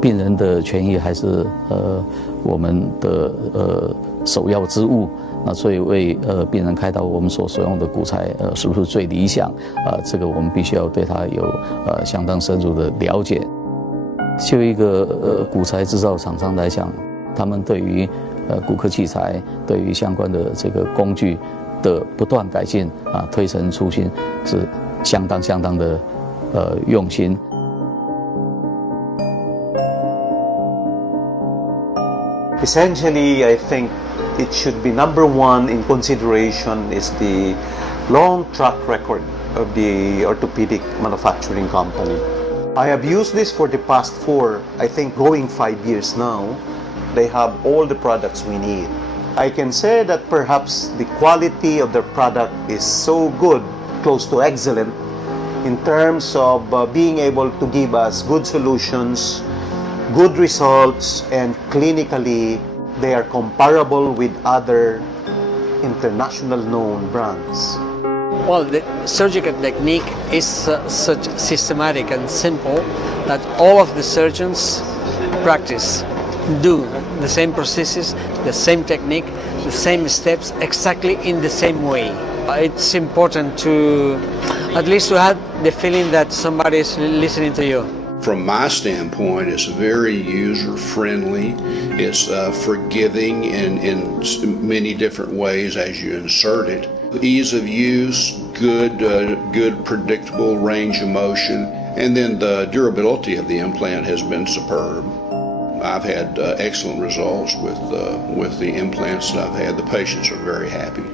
病人的权益还是我们的首要之务。那所以为病人开刀，我们所用的骨材是不是最理想？这个我们必须要对它有相当深入的了解。就一个骨材制造厂商来讲，他们对于骨科器材，对于相关的这个工具的不断改进推陈出新，是相当的用心。Essentially, I think it should be number one in consideration is the long track record of the orthopedic manufacturing company. I have used this for the past going 5 years now. They have all the products we need. I can say that perhaps the quality of their product is so good, close to excellent, in terms of being able to give us good solutions, good results, and clinically they are comparable with other international known brands. Well, the surgical technique is such systematic and simple that all of the surgeons practice, do the same processes, the same technique, the same steps, exactly in the same way. It's important to at least to have the feeling that somebody is listening to you. From my standpoint, it's very user-friendly. It's forgiving in many different ways as you insert it. Ease of use, good predictable range of motion, and then the durability of the implant has been superb. I've had excellent results with the implants that I've had. The patients are very happy.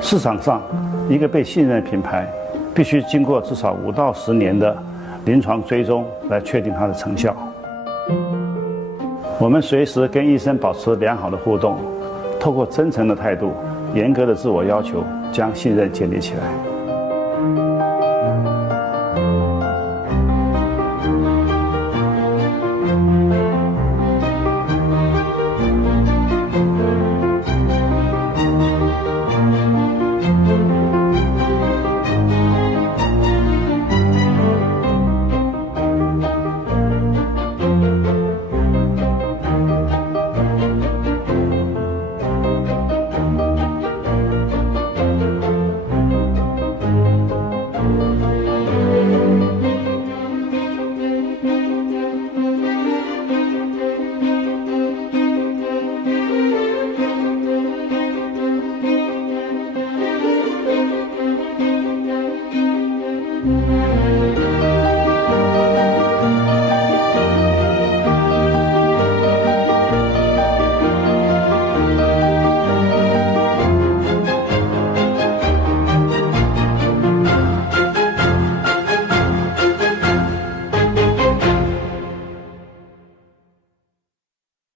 市场上，一个被信任的品牌，必须经过至少5到10年的临床追踪来确定它的成效。我们随时跟医生保持良好的互动，透过真诚的态度、严格的自我要求，将信任建立起来。